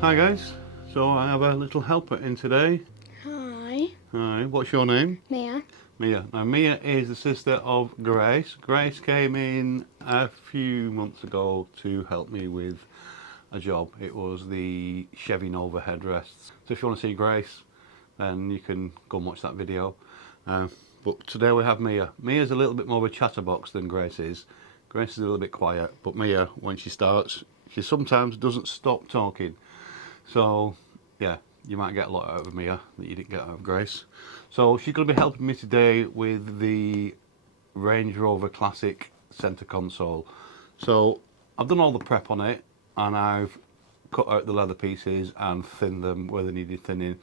Hi guys, so I have a little helper in today. Hi. Hi, what's your name? Mia. Mia. Now Mia is the sister of Grace. Grace came in a few months ago to help me with a job. It was the Chevy Nova headrests. So if you want to see Grace, then you can go and watch that video. But today we have Mia. Mia's a little bit more of a chatterbox than Grace is. Grace is a little bit quiet, but Mia, when she starts, she sometimes doesn't stop talking. So, yeah, you might get a lot out of Mia that you didn't get out of Grace. So she's going to be helping me today with the Range Rover Classic centre console. So I've done all the prep on it, and I've cut out the leather pieces and thinned them where they needed thinning.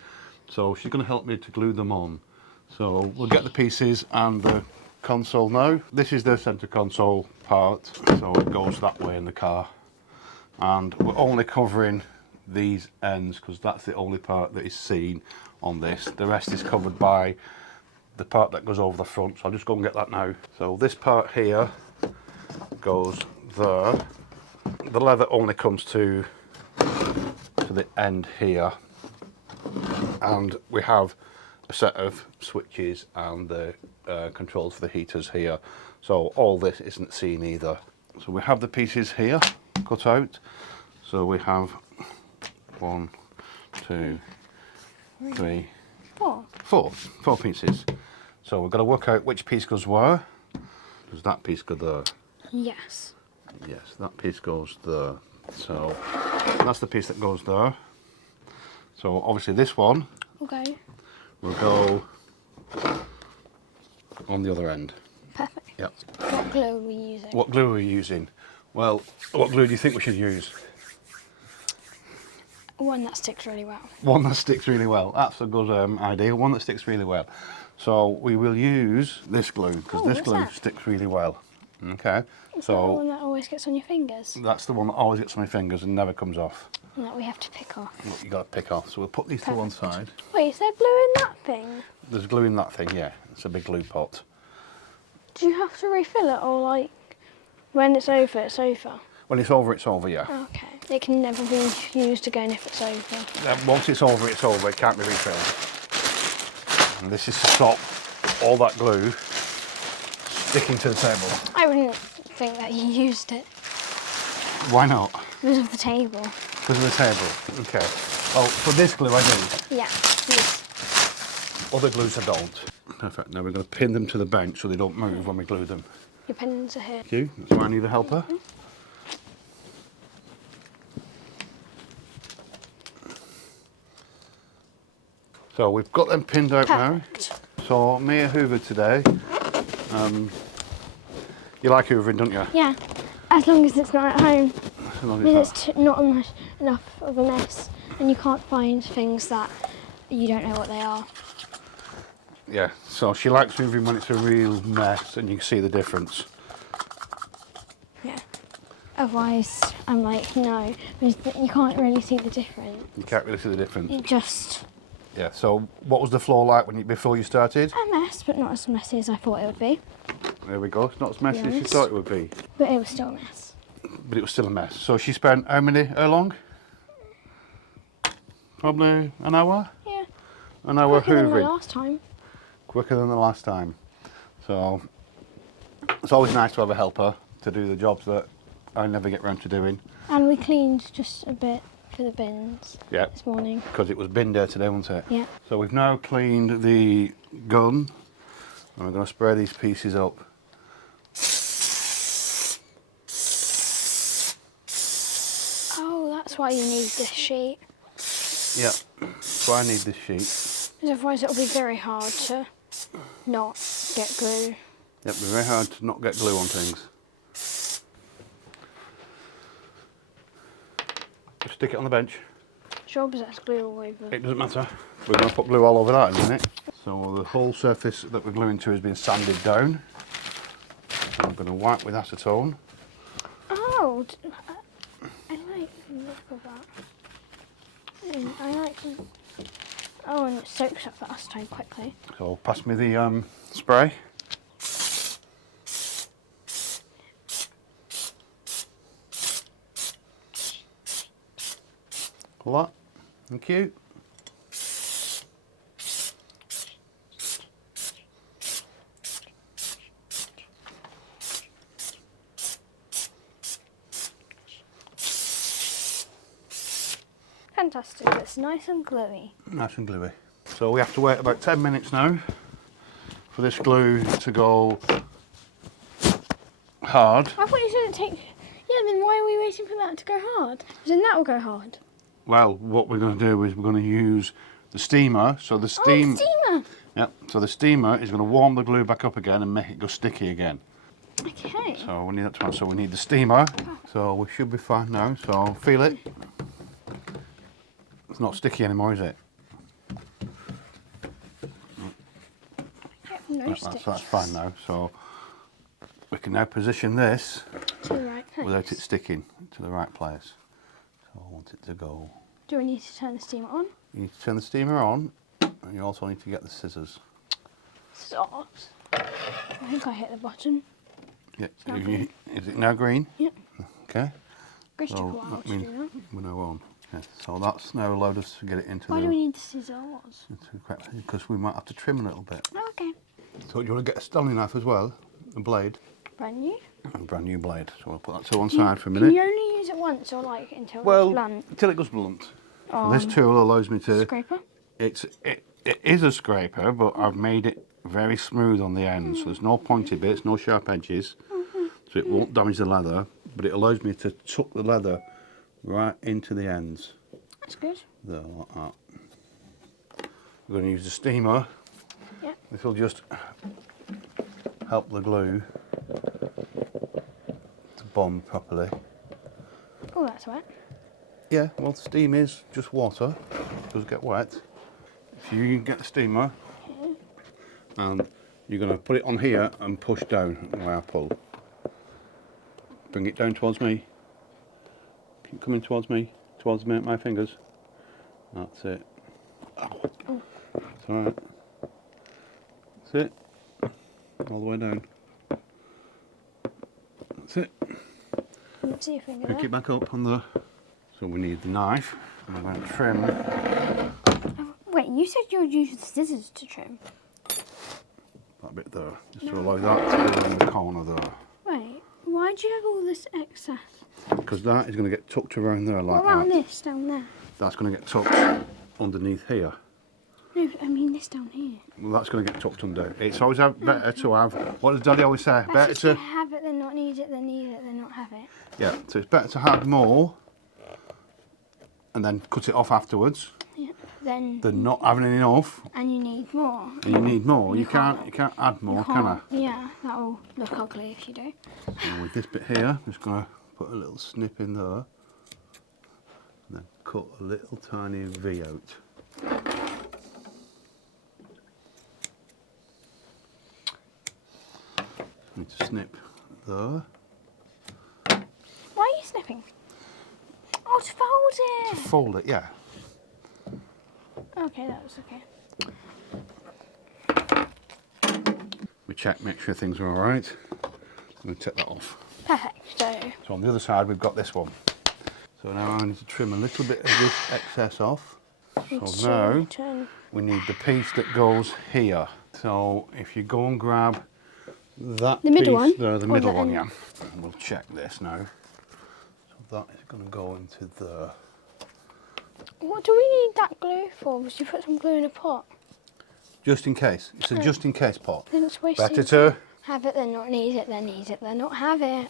So she's going to help me to glue them on. So we'll get the pieces and the console now. This is the centre console part, so it goes that way in the car. And we're only covering these ends because that's the only part that is seen on this. The rest is covered by the part that goes over the front, so I'll just go and get that now. So this part here goes there. The leather only comes to the end here, and we have a set of switches and the controls for the heaters here, so all this isn't seen either. So we have the pieces here cut out. So we have 1, 2, 3, 4 pieces. So we've got to work out which piece goes where. Does that piece go there? Yes. Yes, that piece goes there. So that's the piece that goes there. So obviously this one Okay. will go on the other end. Perfect. Yep. What glue are we using? What glue are we using? Well, what glue do you think we should use? One that sticks really well. One that sticks really well. That's a good idea. One that sticks really well. So we will use this glue because this glue sticks really well. Okay. Is that the one that always gets on your fingers? That's the one that always gets on my fingers and never comes off. And that we have to pick off. What you got to pick off. So we'll put these to one side. Wait, is there glue in that thing? There's glue in that thing, yeah. It's a big glue pot. Do you have to refill it, or like when it's over, it's over? When it's over, yeah. Okay. It can never be used again if it's over. Once it's over, it's over. It can't be refilled. And this is to stop all that glue sticking to the table. I wouldn't think that you used it. Why not? Because of the table. Because of the table. Okay. Oh, for this glue I do. Yeah. Yes. Other glues I don't. Perfect. Now we're going to pin them to the bench so they don't move when we glue them. Your pins are here. Thank you. That's why I need a helper. So we've got them pinned out Perfect. now. So Mia hoovered today. You like hoovering, don't you? Yeah, as long as it's not at home. As long as Because it's not enough of a mess and you can't find things that you don't know what they are. Yeah, so she likes hoovering when it's a real mess and you can see the difference. Yeah. Otherwise, I'm like, no, because you can't really see the difference. You can't really see the difference. It just Yeah, so what was the floor like before you started? a mess, but not as messy as I thought it would be. There we go, it's not as messy as you Yes. thought it would be. But it was still a mess. But it was still a mess. So she spent how long? Probably an hour? Yeah. An hour Quicker than the hoovering. last time. Quicker than the last time. So it's always nice to have a helper to do the jobs that I never get round to doing. And we cleaned just a bit for the bins Yeah, this morning. because it was bin day today, wasn't it? Yeah. So we've now cleaned the gun and we're going to spray these pieces up. Oh, that's why you need this sheet. Yeah, so I need this sheet. Because otherwise it'll be very hard to not get glue. Yep, it's very hard to not get glue on things. Just stick it on the bench. Sure, because that's glue all over. It doesn't matter. We're going to put glue all over that in a minute. So the whole surface that we're gluing to has been sanded down. So I'm going to wipe with acetone. Oh, I like the look of that. I like. Oh, and it soaks up the acetone quickly. So pass me the spray. Pull that. Thank you. Fantastic, it's nice and gluey. Nice and gluey. So we have to wait about 10 minutes now for this glue to go hard. I thought you said it take... Yeah, then why are we waiting for that to go hard? Then that will go hard. Well, what we're going to do is we're going to use the steamer. So the steam... Oh, the steamer! Yep, so the steamer is going to warm the glue back up again and make it go sticky again. Okay. So we need that to, so we need the steamer. So we should be fine now. So feel it. It's not sticky anymore, is it? Yep, no That's fine now. So we can now position this to the right place. without it sticking to the right place. So I want it to go. Do we need to turn the steamer on? You need to turn the steamer on, and you also need to get the scissors. Stop. I think I hit the button. Yeah. Now green. Is it now green? Yep. Okay. Grace took a So while that to means do that. we're now on. Yes. So that's now allowed us to get it into Why the. do we need the scissors? Because we might have to trim a little bit. Oh, okay. So do you want to get a Stanley knife as well? A blade? Brand new? A brand new blade. So we'll put that to one Can you- side for a Can minute. you only use it once or like until Well, it's blunt? until it goes blunt. On This tool allows me to. scraper? It is a scraper, but I've made it very smooth on the end, so there's no pointy bits, no sharp edges, so it won't damage the leather. But it allows me to tuck the leather right into the ends. That's good. There, like that. We're going to use the steamer. Yeah. This will just help the glue to bond properly. Oh, that's wet. Yeah, well, steam is just water. It does get wet. So you can get the steamer, and you're going to put it on here and push down the way I pull. Bring it down towards me. Keep coming towards me, my fingers. That's it. Ow. It's alright. That's it. All the way down. That's it. Let's see your finger Pick there. it back up on the. So we need the knife. And we're going to trim. Oh, wait, you said you would use the scissors to trim. That bit there, just to allow that to go in the corner there. Wait, why do you have all this excess? Because that is going to get tucked around there like What about that. this down there? That's going to get tucked underneath here. No, I mean this down here. Well, that's going to get tucked under. It's always better to have, what does Daddy always say? Better Better to to, have it than not need it, than need it than not have it. yeah, so it's better to have more and then cut it off afterwards Yeah. Then than not having enough and you need more. and you need more. You can't- can't add more, You can I? can't- Yeah, that will look ugly if you do. And with this bit here, I'm just going to put a little snip in there and then cut a little tiny V out. Need to snip there. Why are you snipping? Oh, to fold it. Fold it, yeah. Okay, that was okay. We check, make sure things are all right. I'm going to take that off. Perfect. So on the other side, we've got this one. So now I need to trim a little bit of this excess off. So now turn. we need the piece that goes here. So if you go and grab that The middle piece one? there, the Or middle the one, end? yeah. And we'll check this now. So that is going to go into there. What do we need that glue for? Was you put some glue in a pot? Just in case. It's a just in case pot. Then it's wasted. Better to. Have it, then not need it, then need it, then not have it.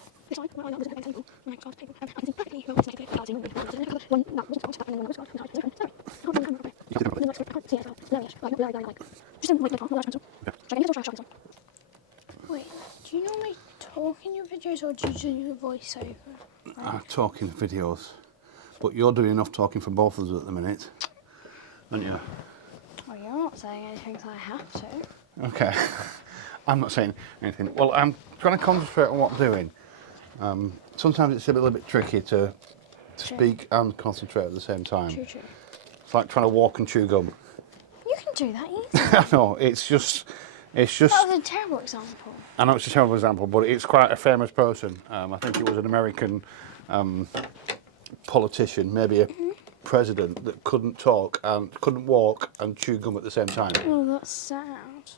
Wait, do you normally talk in your videos or do you do your voiceover? I talk in videos, but you're doing enough talking for both of us at the minute, aren't you? Well, you're not saying anything, so I have to. Okay. I'm not saying anything. Well, I'm trying to concentrate on what I'm doing. Sometimes it's a little bit tricky to speak and concentrate at the same time. True, true. It's like trying to walk and chew gum. You can do that easily. I know, it's just. That was a terrible example. I know it's a terrible example, but it's quite a famous person. I think it was an American politician, maybe president that couldn't talk and couldn't walk and chew gum at the same time. Oh, that's sad.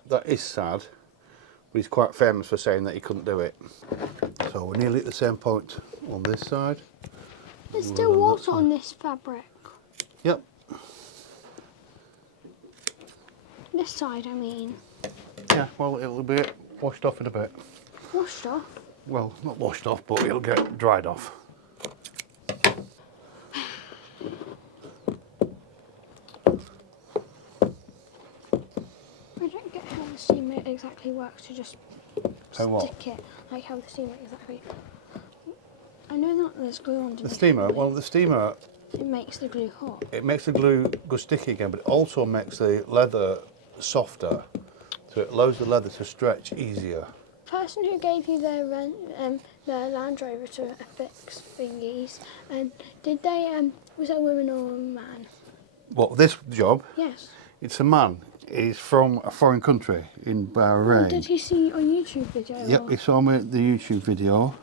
That is sad, but he's quite famous for saying that he couldn't do it. So we're nearly at the same point on this side. There's still water on this fabric. Yep. This side, I mean. Yeah, well, it'll be washed off in a bit. Washed off? Well, not washed off, but it'll get dried off. I don't get how the steamer exactly works to just stick it. Like how the steamer exactly. I know that there's glue underneath. The steamer, well, the steamer, it makes the glue hot. it makes the glue go sticky again, but it also makes the leather softer. So it allows the leather to stretch easier. The person who gave you their Land Rover to fix thingies, did they, was it a woman or a man? What, this job? Yes. It's a man. He's from a foreign country in Bahrain. Oh, did he see your YouTube video? Yep, he saw me at the YouTube video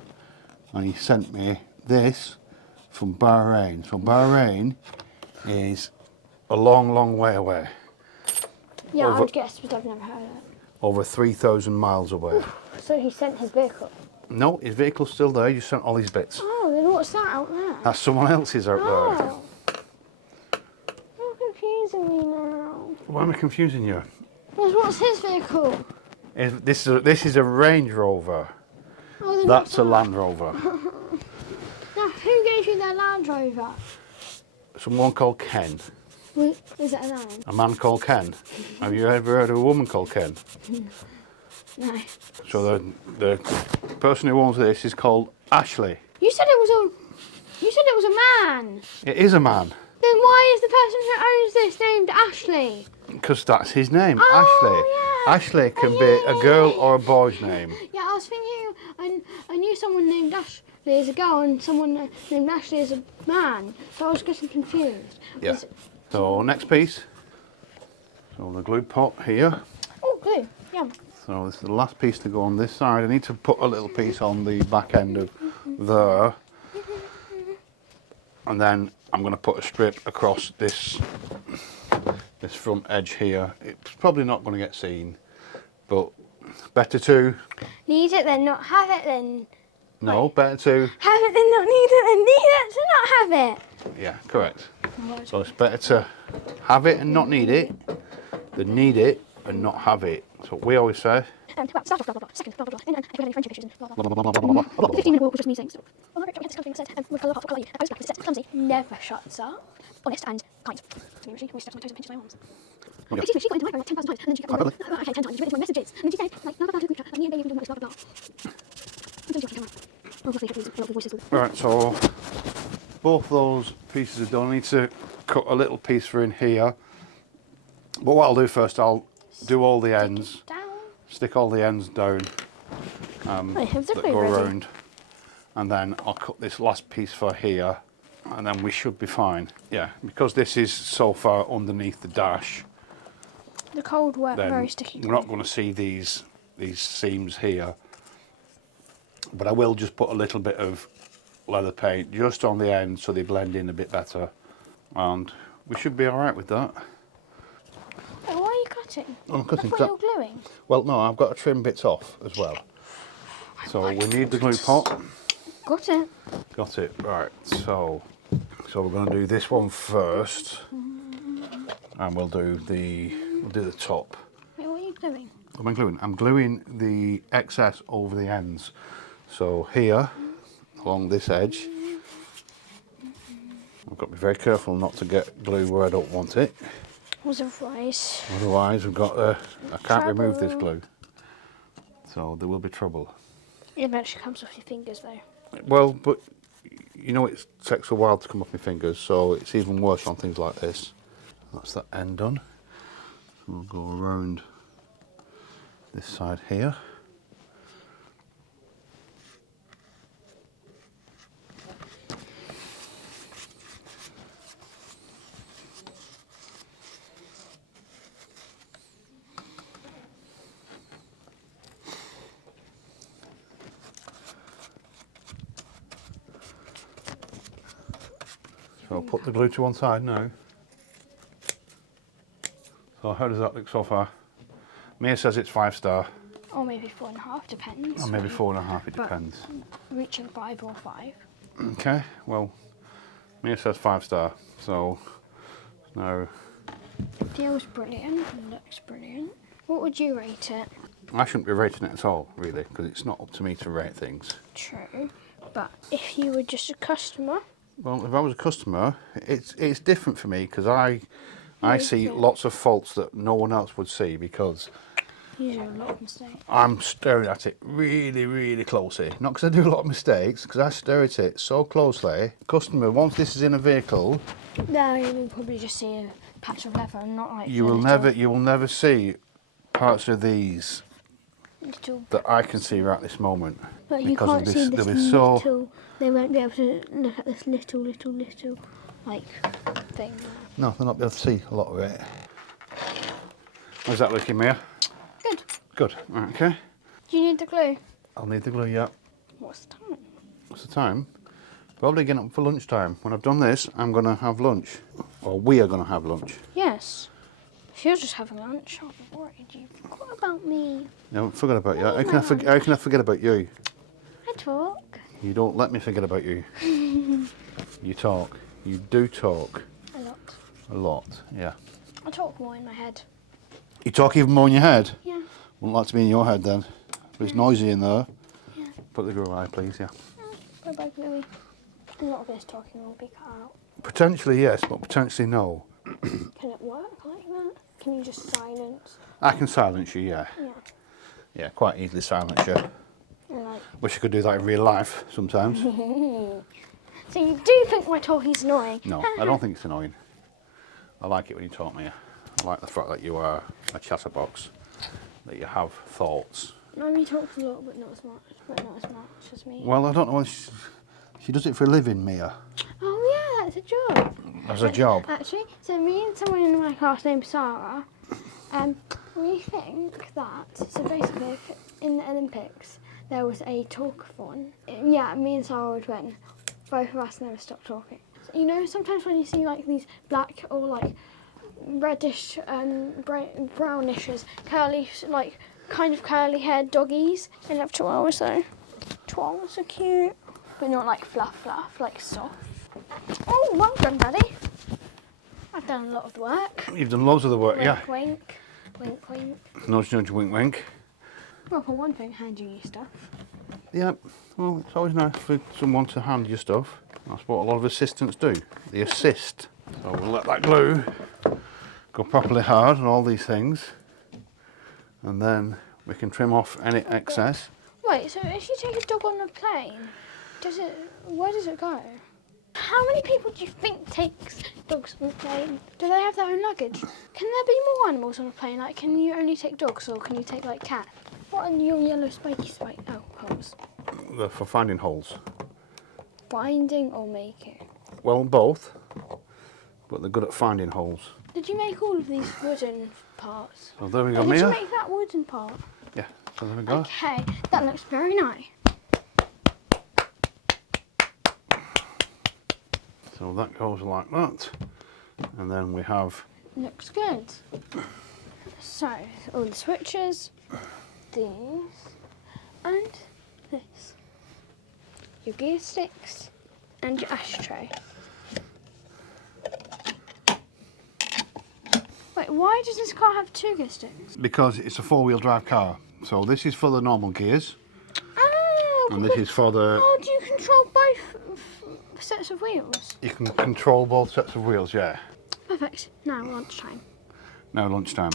and he sent me this from Bahrain. So Bahrain is a long, long way away. Yeah, I would guess, but I've never heard of it. Over 3,000 miles away. So he sent his vehicle? No, his vehicle's still there, you sent all his bits. Oh, then what's that out there? That's someone else's out there. Oh. You're confusing me now. Why am I confusing you? Because what's his vehicle? This is a Range Rover. Oh, then That's a Land Rover. Now, who gave you their Land Rover? Someone called Ken. Is it a man? A man called Ken. Have you ever heard of a woman called Ken? No. So the person who owns this is called Ashley. You said it was a man. It is a man. Then why is the person who owns this named Ashley? Because that's his name, Oh, Ashley. yeah. Ashley can Oh, be yeah, a yeah, girl yeah. or a boy's name. Yeah, I was thinking, I knew someone named Ashley as a girl and someone named Ashley as a man, so I was getting confused. Yeah. So next piece. So the glue pot here. Oh, glue, yeah. So this is the last piece to go on this side. I need to put a little piece on the back end of there. And then I'm going to put a strip across this front edge here. It's probably not going to get seen, but better to... Need it then, not have it then. No, better to... Have it then, not need it then. Need it to not have it. Yeah, correct. So it's better to have it and not need it than need it and not have it. That's what we always say. Well, start off, blah, blah, blah. Second, blah, blah, blah. And if we have any friendship pictures, blah, blah, Blah, blah, blah, blah, blah, blah, blah. 15-minute walk was just me saying stuff. Well, I get this kind of thing said, with colour hot, what colour you? Post black, it says, clumsy, never shuts up. Honest and kind. So she always steps on my toes and pinches my arms. Okay. She got into my phone like 10,000 times, and then she kept going, okay, 10 times, she went into my messages, and then she said, like, blah, blah, blah, to the group chat, like, me and Baby have been doing this, blah, blah, blah. And then she went to camera. Oh, hopefully, a lot of voices. Right, so both those pieces are done. I need to cut a little piece for in here. But what I'll do first, I'll do all the ends, stick all the ends down that go around, and then I'll cut this last piece for here, and then we should be fine. Yeah, because this is so far underneath the dash, The cold, wet, then very sticky. we're not going to see these seams here. But I will just put a little bit of leather paint just on the end so they blend in a bit better, and we should be all right with that. Oh, why are you cutting? I'm cutting. I thought you were gluing. Well, no, I've got to trim bits off as well. So we need the glue pot. Got it. Got it. Right. So we're going to do this one first, and we'll do the top. Wait, what are you gluing? What am I gluing? I'm gluing the excess over the ends. So here, along this edge, I've got to be very careful not to get glue where I don't want it. Otherwise, we've got I can't remove this glue. So there will be trouble. It eventually comes off your fingers though. Well, but you know it takes a while to come off my fingers, so it's even worse on things like this. That's that end done. So we'll go around this side here. So put the glue to one side now. So how does that look so far? Mia says it's 5-star. Or maybe 4.5, depends. Or maybe 4.5, it But depends. reaching 5 or 5. Okay, well, Mia says 5-star, so now Feels brilliant and looks brilliant. What would you rate it? I shouldn't be rating it at all, really, because it's not up to me to rate things. True, but if you were just a customer... Well, if I was a customer, it's different for me, because I see Okay. lots of faults that no one else would see, because You do a lot of mistakes. I'm staring at it really, really closely. Not because I do a lot of mistakes, because I stare at it so closely. Customer, once this is in a vehicle, No, you will probably just see a patch of leather and not like you will never see parts of these little... that I can see right this moment. But you because can't see they'll this be so... little... They won't be able to look at this little, like, thing. No, they'll not be able to see a lot of it. How's that looking, Mia? Good. Good. Right, okay. Do you need the glue? I'll need the glue, yeah. What's the time? What's the time? Probably getting up for lunchtime. When I've done this, I'm going to have lunch. Or we are going to have lunch. Yes. If you're just having lunch, I'll be worried. You forgot about me. No, forget about you. Oh, How can I forget about you? I talk. You don't let me forget about you. You talk. You do talk. A lot. A lot, yeah. I talk more in my head. You talk even more in your head? Yeah. Wouldn't like to be in your head then. But it's noisy in there. Yeah. Put the glue away, please, yeah. Bye-bye, Bluey. A lot of this talking will be cut out. Potentially yes, but potentially no. Can it work like that? Can you just silence? I can silence you, yeah. Yeah. Yeah, quite easily silence you. And like... Wish I could do that in real life sometimes. So you do think my talking's annoying? No, I don't think it's annoying. I like it when you talk to me. I like the fact that you are a chatterbox, that you have thoughts. Mummy talks a lot, but not as much as me. Well, I don't know whether she does it for a living, Mia. Oh yeah, that's a job. As a job. Actually, so me and someone in my class named Sarah, we think that, so basically if in the Olympics there was a talkathon, yeah, me and Sarah would win. Both of us never stopped talking. So, you know, sometimes when you see like these black or like reddish and brownish, curly, like kind of curly haired doggies. I love chihuahuas though. Chihuahuas are cute, but not like fluff, like soft. Oh, well done, Daddy. I've done a lot of the work. You've done loads of the work, Wink, yeah. wink, wink, wink. Nudge, nudge, wink, wink. Well, for one thing, handing you stuff. Yeah, well, it's always nice for someone to hand you stuff. That's what a lot of assistants do. They assist. So we'll let that glue go properly hard on all these things. And then we can trim off any excess. Wait, so if you take a dog on a plane, where does it go? How many people do you think takes dogs on a plane? Do they have their own luggage? Can there be more animals on a plane? Like, can you only take dogs or can you take like cats? What are your yellow spiky holes? They're for finding holes. Finding or making? Well, both, but they're good at finding holes. Did you make all of these wooden parts? So there we go, Did you Mia. make that wooden part? Yeah, so there we go. Okay, that looks very nice. So that goes like that. And then we have... Looks good. So, all the switches, these, and this. Your gear sticks, and your ashtray. Wait, why does this car have 2 gear sticks? Because it's a 4-wheel drive car. So this is for the normal gears. Oh, And this is for the... oh, do you control both sets of wheels? You can control both sets of wheels, yeah. Perfect. Now lunchtime. Now lunchtime.